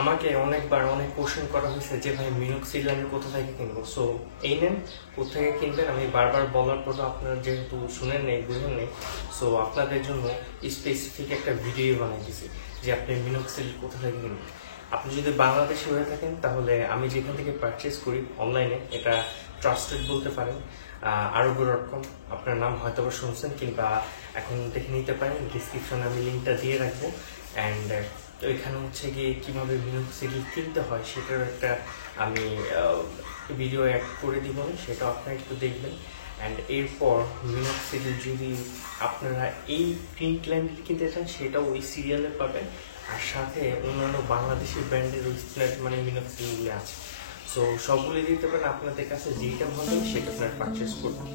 আমাকে অনেকবার অনেক কোশ্চেন করা হয়েছে যে ভাই মিনোক্সিডিল আমি কোথা থেকে কিনবো। সো এই নেন, কোথা থেকে কিনবেন আমি বারবার বলার পরও আপনারা যেহেতু শুনেন নেই, বুঝেন নেই, সো আপনাদের জন্য স্পেসিফিক একটা ভিডিও বানাই দিয়েছি যে আপনি মিনোক্সিডিল কোথা থেকে কিনবেন। আপনি যদি বাংলাদেশে হয়ে থাকেন তাহলে আমি যেখান থেকে পারচেস করি অনলাইনে, এটা ট্রাস্টেড বলতে পারেন, arugo.com। আপনার নাম হয়তো বা শুনছেন কিংবা এখন দেখে নিতে পারেন, ডিসক্রিপশনে আমি লিঙ্কটা দিয়ে রাখবো। অ্যান্ড ওইখানে হচ্ছে গিয়ে কীভাবে মিনোক্সিডিল কিনতে হয় সেটার একটা আমি ভিডিও অ্যাড করে দিব, সেটা আপনারা একটু দেখবেন। অ্যান্ড এরপর মিনোক্সিডিল যদি আপনারা এই প্রিন্ট লাইন কিনতে চান সেটাও ওই সিরিয়ালে পাবেন, আর সাথে অন্যান্য বাংলাদেশি ব্র্যান্ডের ওই মানে মিনোক্সিডিল আছে। সো সবগুলি দিতে পারেন, আপনাদের কাছে যেটা ভালো সেটা আপনারা পারচেস করবেন।